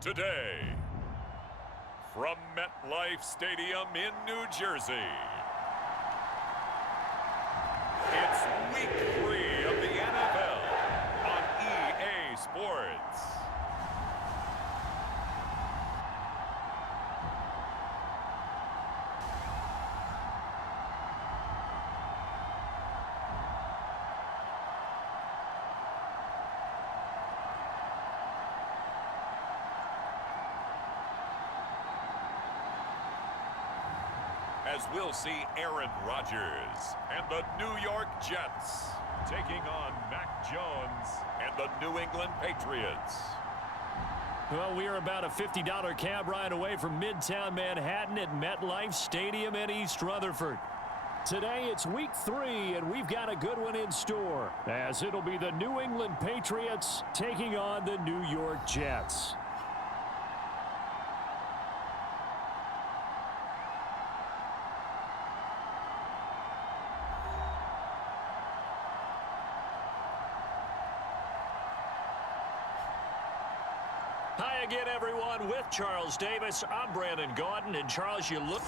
Today, from MetLife Stadium in New Jersey, it's Week 3 of the NFL on EA Sports. As we'll see Aaron Rodgers and the New York Jets taking on Mac Jones and the New England Patriots. Well, we are about a $50 cab ride away from Midtown Manhattan at MetLife Stadium in East Rutherford. Today, it's Week 3, and we've got a good one in store, as it'll be the New England Patriots taking on the New York Jets. Hi again, everyone. With Charles Davis, I'm Brandon Gaudin. And Charles, you look...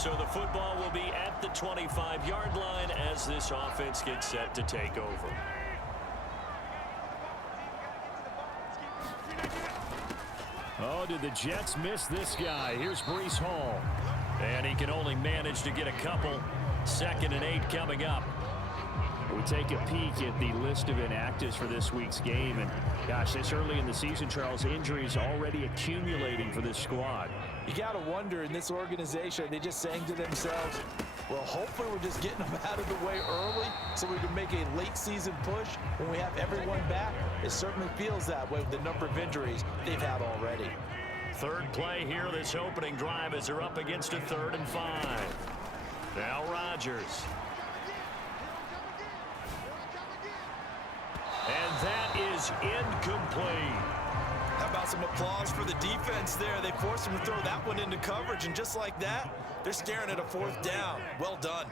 So the football will be at the 25-yard line as this offense gets set to take over. Oh, did the Jets miss this guy? Here's Breece Hall. And he can only manage to get a couple. 2nd and 8 coming up. We take a peek at the list of inactives for this week's game. And, gosh, this early in the season, Charles, injuries already accumulating for this squad. You got to wonder, in this organization, are they just saying to themselves, well, hopefully we're just getting them out of the way early so we can make a late-season push when we have everyone back? It certainly feels that way with the number of injuries they've had already. Third play here, this opening drive, as they're up against a 3rd and 5. Now Rodgers. And that is incomplete. How about some applause for the defense there? They forced him to throw that one into coverage, and just like that, they're staring at a 4th down. Well done.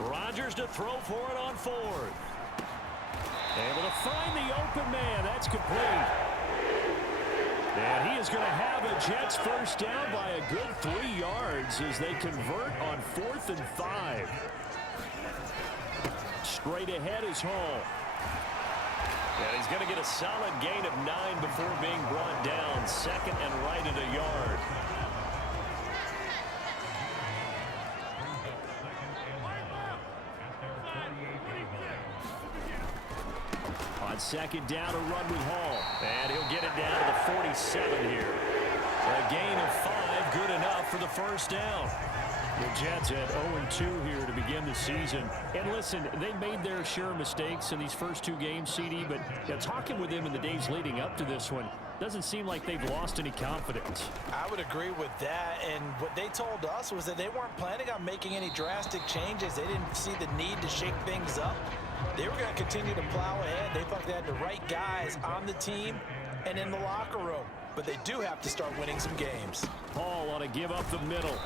Rodgers to throw for it on 4th. Able to find the open man. That's complete. And he is going to have a Jets first down by a good 3 yards as they convert on 4th and 5. Straight ahead is Hall. And he's going to get a solid gain of 9 before being brought down. 2nd and right at a yard. On 2nd down, a run with Hall. And he'll get it down to the 47 here. A gain of 5, good enough for the first down. The Jets at 0-2 here to begin the season. And listen, they made their share of mistakes in these first 2 games, CD, but talking with them in the days leading up to this one, doesn't seem like they've lost any confidence. I would agree with that, and what they told us was that they weren't planning on making any drastic changes. They didn't see the need to shake things up. They were going to continue to plow ahead. They thought they had the right guys on the team and in the locker room, but they do have to start winning some games. Hall ought to give up the middle.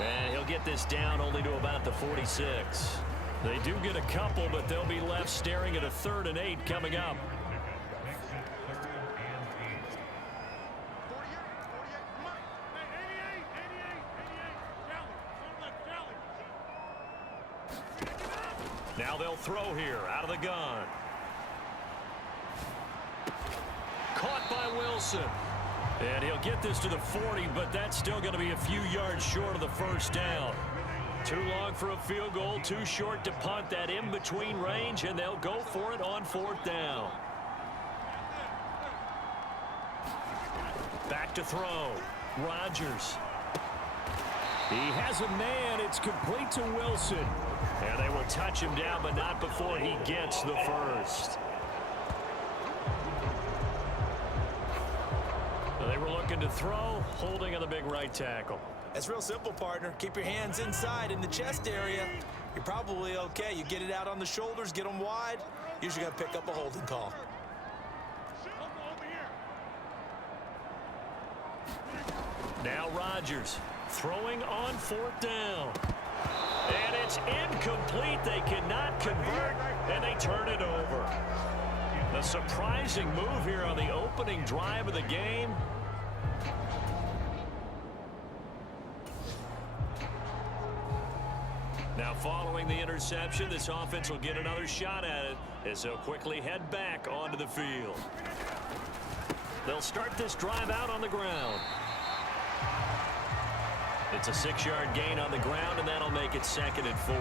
And he'll get this down only to about the 46. They do get a couple, but they'll be left staring at a 3rd and 8 coming up. Now they'll throw here out of the gun. Caught by Wilson. And he'll get this to the 40, but that's still going to be a few yards short of the first down. Too long for a field goal, too short to punt. That in-between range, and they'll go for it on 4th down. Back to throw. Rodgers. He has a man. It's complete to Wilson. And they will touch him down, but not before he gets the first. They were looking to throw, holding on the big right tackle. That's real simple, partner. Keep your hands inside in the chest area. You're probably okay. You get it out on the shoulders, get them wide. Usually got to pick up a holding call. Now Rodgers throwing on 4th down. And it's incomplete. They cannot convert, and they turn it over. A surprising move here on the opening drive of the game. Now following the interception, this offense will get another shot at it as they'll quickly head back onto the field. They'll start this drive out on the ground. It's a 6-yard gain on the ground, and that'll make it 2nd and 4.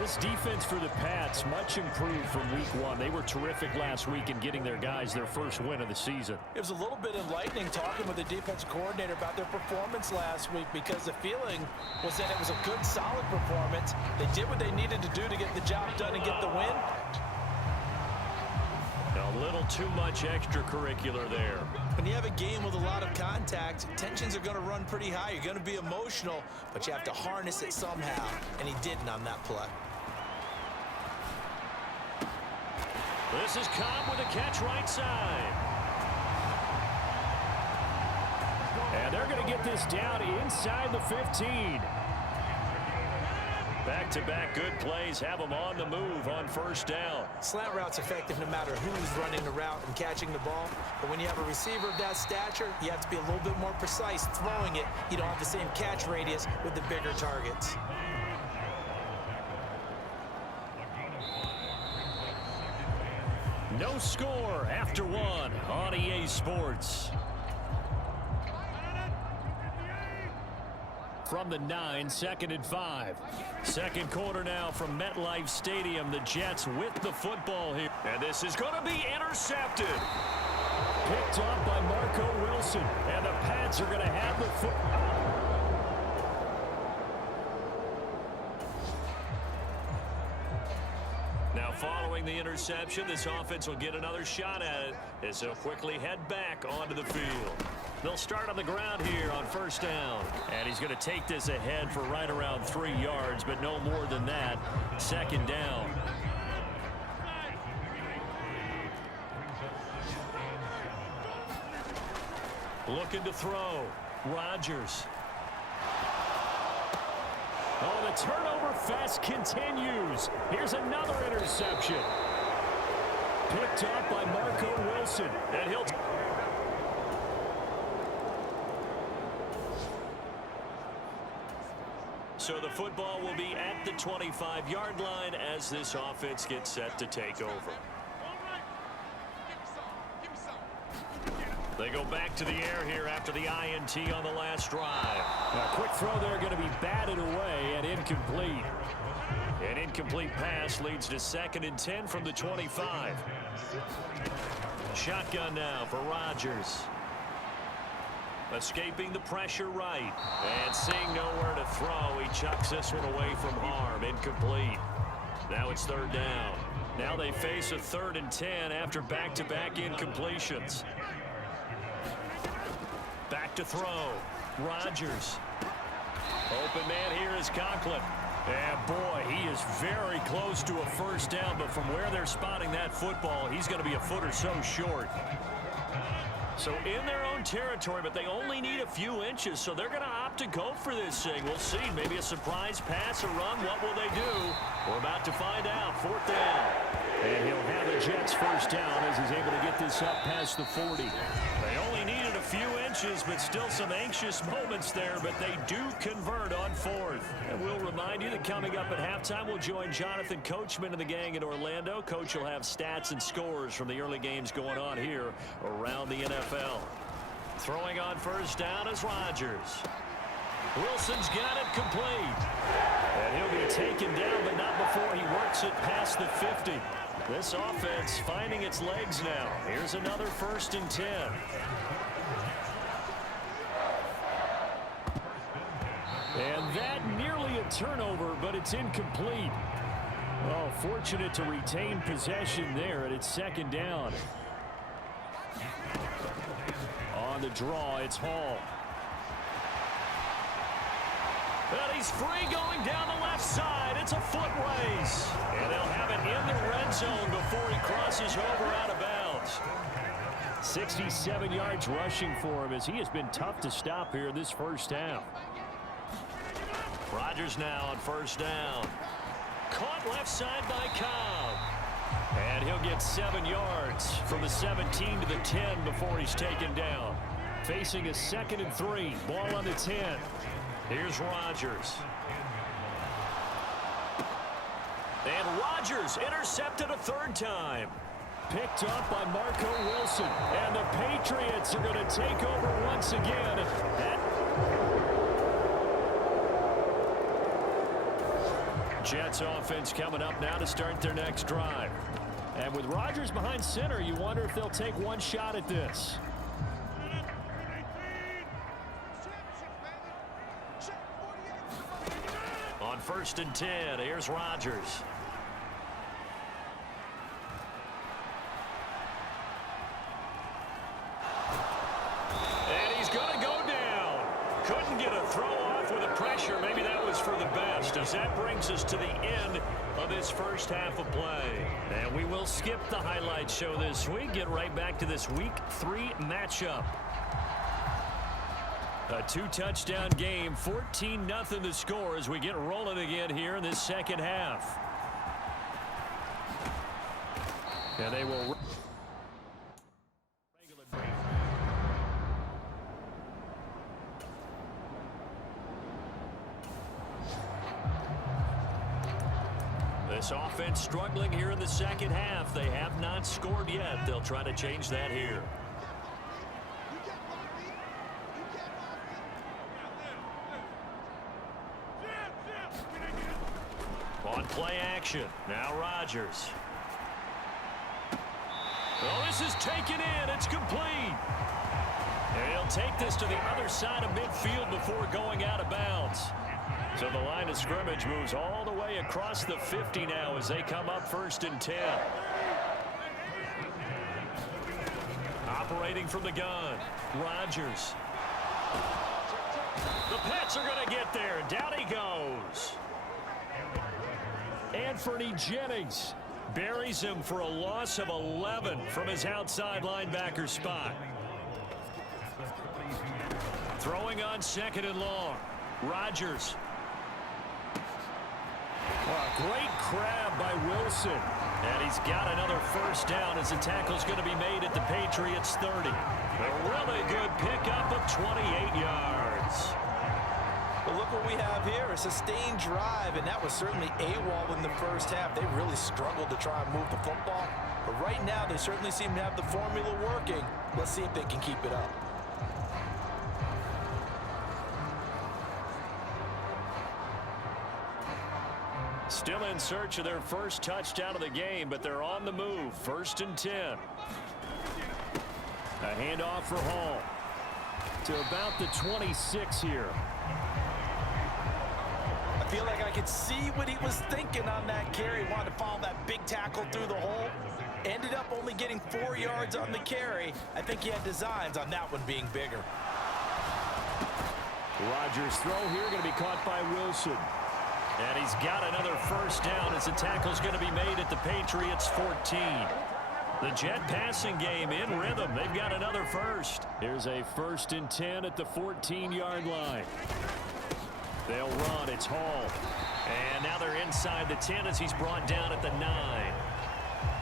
This defense for the Pats, much improved from week 1. They were terrific last week in getting their guys their first win of the season. It was a little bit enlightening talking with the defense coordinator about their performance last week, because the feeling was that it was a good, solid performance. They did what they needed to do to get the job done and get the win. A little too much extracurricular there. When you have a game with a lot of contact, tensions are going to run pretty high. You're going to be emotional, but you have to harness it somehow, and he didn't on that play. This is Cobb with a catch right side. And they're going to get this down inside the 15. Back-to-back good plays have them on the move on first down. Slant route's effective no matter who's running the route and catching the ball. But when you have a receiver of that stature, you have to be a little bit more precise throwing it. You don't have the same catch radius with the bigger targets. No score after one on EA Sports. From the 9, 2nd and 5. Second quarter now from MetLife Stadium. The Jets with the football here. And this is going to be intercepted. Picked off by Marco Wilson. And the Pats are going to have the football. Now following the interception, this offense will get another shot at it as they'll quickly head back onto the field. They'll start on the ground here on first down. And he's going to take this ahead for right around 3 yards, but no more than that. Second down. Looking to throw. Rodgers. Oh, the turnover fest continues. Here's another interception. Picked up by Marco Wilson. And he'll... So the football will be at the 25-yard line as this offense gets set to take over. They go back to the air here after the INT on the last drive. A quick throw there going to be batted away and incomplete. An incomplete pass leads to 2nd and 10 from the 25. Shotgun now for Rodgers. Escaping the pressure right. And seeing nowhere to throw, he chucks this one away from harm. Incomplete. Now it's 3rd down. Now they face a 3rd and 10 after back-to-back incompletions. Back to throw. Rodgers. Open man here is Conklin. And boy, he is very close to a first down, but from where they're spotting that football, he's going to be a foot or so short. So in their own territory, but they only need a few inches, so they're going to opt to go for this thing. We'll see. Maybe a surprise pass or run. What will they do? We're about to find out. 4th down. And he'll have the Jets first down as he's able to get this up past the 40. They only needed a few inches, but still some anxious moments there, but they do convert on 4th. And we'll remind you that coming up at halftime, we'll join Jonathan Coachman and the gang in Orlando. Coach will have stats and scores from the early games going on here around the NFL. Throwing on first down is Rodgers. Wilson's got it complete. And he'll be taken down, but not before he works it past the 50. This offense finding its legs now. Here's another 1st and 10. And that nearly a turnover, but it's incomplete. Oh, fortunate to retain possession there, and it's 2nd down. On the draw, it's Hall. And he's free going down the left side. It's a foot race. And they'll have it in the red zone before he crosses over out of bounds. 67 yards rushing for him as he has been tough to stop here in this first half. Rodgers now on first down. Caught left side by Cobb. And he'll get 7 yards from the 17 to the 10 before he's taken down. Facing a 2nd and 3. Ball on the 10. Here's Rodgers. And Rodgers intercepted a 3rd time. Picked up by Marco Wilson. And the Patriots are going to take over once again. Jets offense coming up now to start their next drive. And with Rodgers behind center, you wonder if they'll take one shot at this. On 1st and 10, here's Rodgers. And he's going to go down. Couldn't get a throw off with the pressure. Maybe that was for the best, as that brings us to the end of this first half of play. And we will skip the highlight show this week. Get right back to this Week 3 matchup. A two-touchdown game, 14-0 the score as we get rolling again here in this second half. And they will... This offense struggling here in the second half. They have not scored yet. They'll try to change that here. On play action. Now Rodgers. Well, this is taken in. It's complete. And he'll take this to the other side of midfield before going out of bounds. So the line of scrimmage moves all the way across the 50 now as they come up 1st and 10. Operating from the gun. Rodgers. The Pats are going to get there. Down he goes. Anthony Jennings buries him for a loss of 11 from his outside linebacker spot. Throwing on 2nd and long. Rodgers. A great grab by Wilson. And he's got another 1st down as the tackle's going to be made at the Patriots 30. A really good pickup of 28 yards. Well, look what we have here, a sustained drive, and that was certainly AWOL in the first half. They really struggled to try and move the football. But right now, they certainly seem to have the formula working. Let's see if they can keep it up. Still in search of their first touchdown of the game, but they're on the move. 1st and 10. A handoff for Hall to about the 26 here. I feel like I could see what he was thinking on that carry. He wanted to follow that big tackle through the hole. Ended up only getting 4 yards on the carry. I think he had designs on that one being bigger. Rodgers' throw here going to be caught by Wilson. And he's got another 1st down as the tackle's going to be made at the Patriots 14. The Jet passing game in rhythm. They've got another 1st. Here's a 1st and 10 at the 14-yard line. They'll run. It's Hall. And now they're inside the 10 as he's brought down at the 9.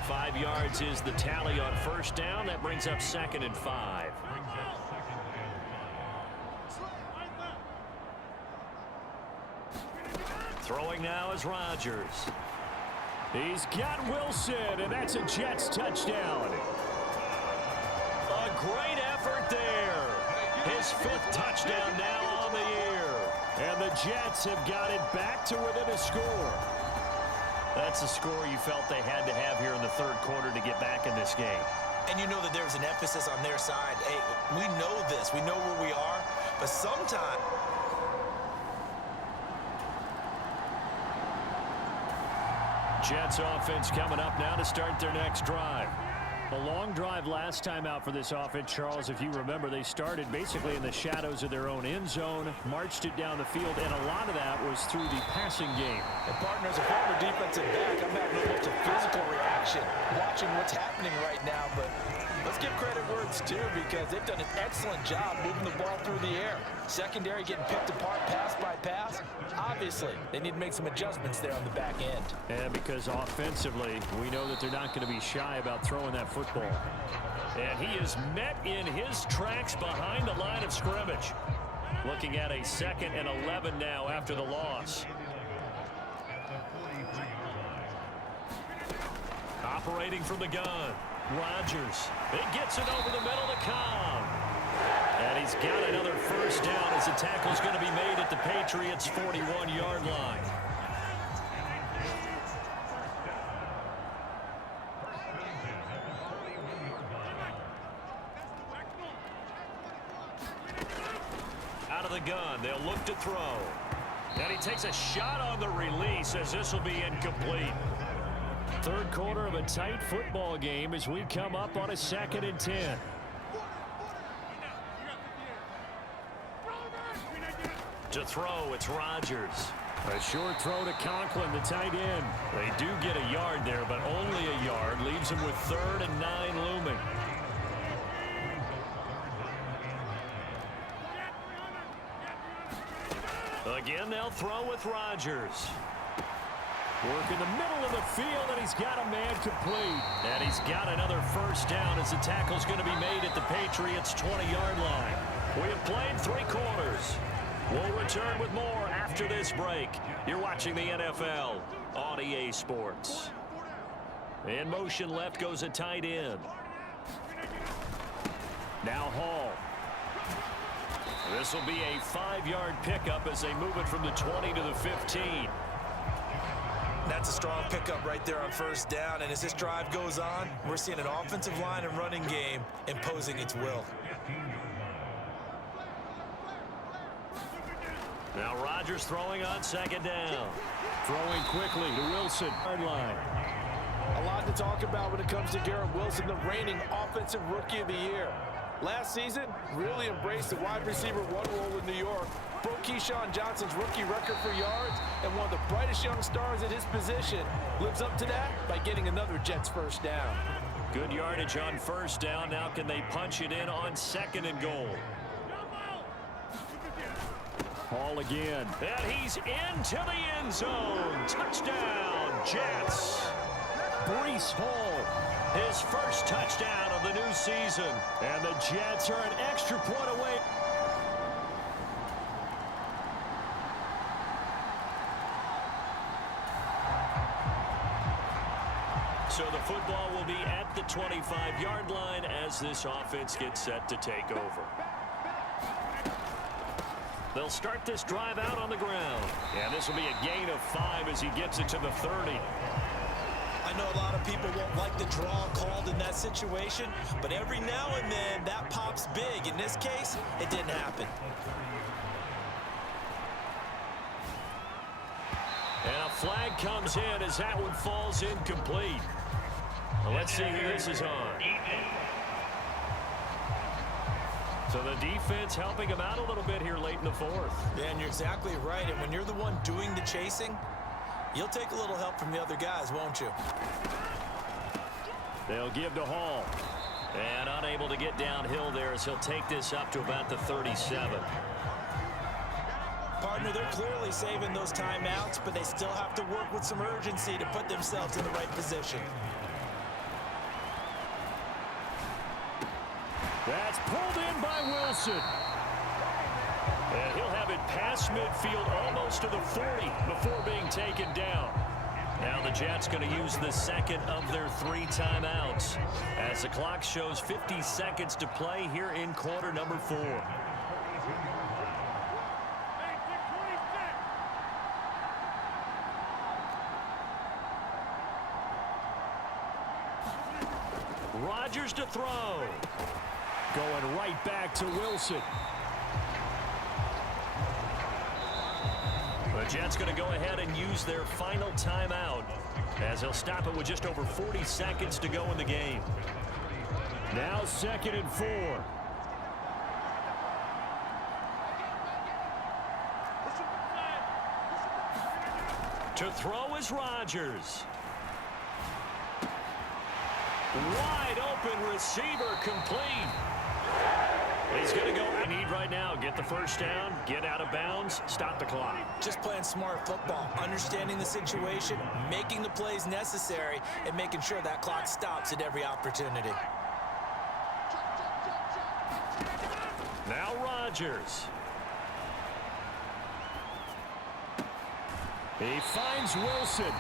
5 yards is the tally on 1st down. That brings up 2nd and 5. Throwing now is Rodgers. He's got Wilson, and that's a Jets touchdown. A great effort there. His 5th touchdown now on the year. And the Jets have got it back to within a score. That's a score you felt they had to have here in the 3rd quarter to get back in this game. And you know that there's an emphasis on their side. Hey, we know this. We know where we are. But sometimes... Jets offense coming up now to start their next drive. A long drive last time out for this offense, Charles. If you remember, they started basically in the shadows of their own end zone, marched it down the field, and a lot of that was through the passing game. And partner, as a former defensive back, I'm having almost a physical reaction watching what's happening right now. But let's give credit where it's due because they've done an excellent job moving the ball through the air. Secondary getting picked apart pass by pass. Obviously, they need to make some adjustments there on the back end. And because offensively, we know that they're not going to be shy about throwing that football. And he is met in his tracks behind the line of scrimmage. Looking at a 2nd and 11 now after the loss. Operating from the gun. Rodgers. It gets it over the middle to Cobb. And he's got another 1st down as the tackle's going to be made at the Patriots' 41-yard line. Out of the gun, they'll look to throw. And he takes a shot on the release as this will be incomplete. 3rd quarter of a tight football game as we come up on a 2nd and 10. To throw, it's Rodgers. A short throw to Conklin, the tight end. They do get a yard there, but only a yard. Leaves him with 3rd and 9 looming. Again, they'll throw with Rodgers. Work in the middle of the field, and he's got a man complete. And he's got another first down as the tackle's going to be made at the Patriots' 20-yard line. We have played 3 quarters. We'll return with more after this break. You're watching the NFL on EA Sports. In motion left goes a tight end. Now Hall. This will be a 5-yard pickup as they move it from the 20 to the 15. That's a strong pickup right there on first down. And as this drive goes on, we're seeing an offensive line and running game imposing its will. Now Rodgers throwing on second down. Throwing quickly to Wilson. Line. A lot to talk about when it comes to Garrett Wilson, the reigning offensive rookie of the year. Last season, really embraced the wide receiver 1 role in New York. Broke Keyshawn Johnson's rookie record for yards, and one of the brightest young stars at his position lives up to that by getting another Jets first down. Good yardage on first down. Now can they punch it in on 2nd and goal? Hall again. And he's into the end zone. Touchdown, Jets. Breece Hall, his first touchdown of the new season. And the Jets are an extra point away. So the football will be at the 25-yard line as this offense gets set to take over. They'll start this drive out on the ground. And this will be a gain of 5 as he gets it to the 30. I know a lot of people won't like the draw called in that situation, but every now and then that pops big. In this case, it didn't happen. And a flag comes in as that one falls incomplete. Well, let's see who this is on. So the defense helping him out a little bit here late in the 4th. Yeah, and you're exactly right. And when you're the one doing the chasing, you'll take a little help from the other guys, won't you? They'll give to Hall. And unable to get downhill there as he'll take this up to about the 37. Partner, they're clearly saving those timeouts, but they still have to work with some urgency to put themselves in the right position. That's pulled in by Wilson. And he'll have it past midfield almost to the 40 before being taken down. Now the Jets going to use the second of their 3 timeouts as the clock shows 50 seconds to play here in quarter number 4. Rodgers to throw. Going right back to Wilson. The Jets going to go ahead and use their final timeout as they'll stop it with just over 40 seconds to go in the game. Now 2nd and 4. To throw is Rodgers. Wide open receiver complete. He's going to go. Need right now. Get the first down, get out of bounds, stop the clock. Just playing smart football, understanding the situation, making the plays necessary, and making sure that clock stops at every opportunity. Now Rodgers. He finds Wilson.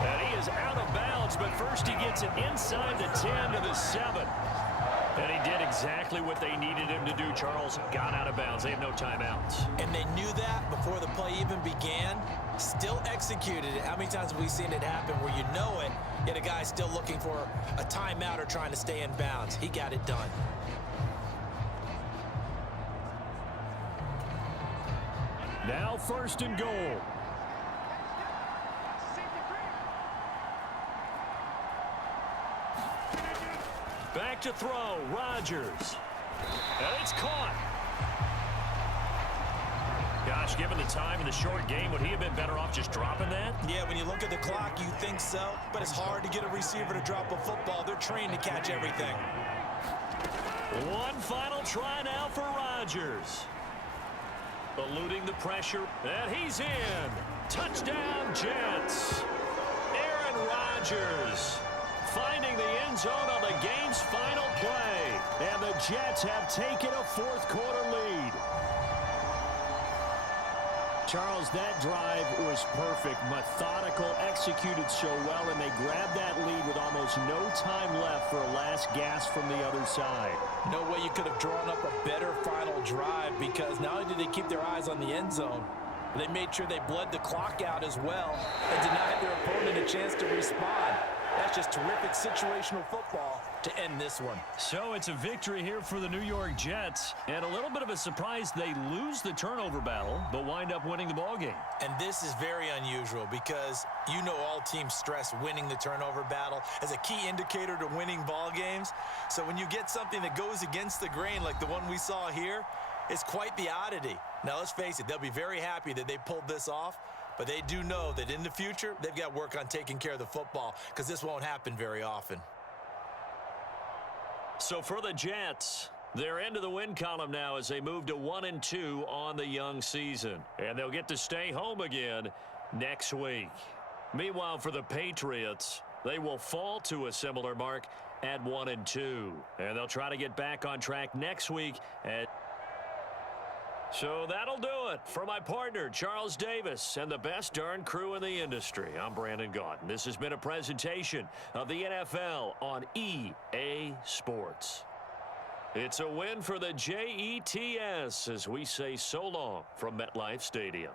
And he is out of bounds, but first he gets it inside the 10 to the 7. And he did exactly what they needed him to do, Charles. Got out of bounds. They have no timeouts. And they knew that before the play even began. Still executed it. How many times have we seen it happen where you know it, yet a guy's still looking for a timeout or trying to stay in bounds? He got it done. Now 1st and goal. Back to throw, Rodgers. And it's caught. Gosh, given the time in the short game, would he have been better off just dropping that? Yeah, when you look at the clock, you think so, but it's hard to get a receiver to drop a football. They're trained to catch everything. One final try now for Rodgers. Eluding the pressure, and he's in. Touchdown, Jets. Aaron Rodgers finding the end zone on the game's final play. And the Jets have taken a fourth-quarter lead. Charles, that drive was perfect, methodical, executed so well, and they grabbed that lead with almost no time left for a last gasp from the other side. No way you could have drawn up a better final drive, because not only did they keep their eyes on the end zone, but they made sure they bled the clock out as well and denied their opponent a chance to respond. That's just terrific situational football to end this one. So it's a victory here for the New York Jets, and a little bit of a surprise they lose the turnover battle, but wind up winning the ballgame. And this is very unusual because you know all teams stress winning the turnover battle as a key indicator to winning ball games. So when you get something that goes against the grain like the one we saw here, it's quite the oddity. Now let's face it, they'll be very happy that they pulled this off, but they do know that in the future, they've got work on taking care of the football because this won't happen very often. So for the Jets, they're into the win column now as they move to 1-2 on the young season. And they'll get to stay home again next week. Meanwhile, for the Patriots, they will fall to a similar mark at 1-2. And they'll try to get back on track next week at... So that'll do it for my partner, Charles Davis, and the best darn crew in the industry. I'm Brandon Gaudin. This has been a presentation of the NFL on EA Sports. It's a win for the Jets as we say so long from MetLife Stadium.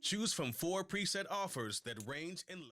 Choose from 4 preset offers that range in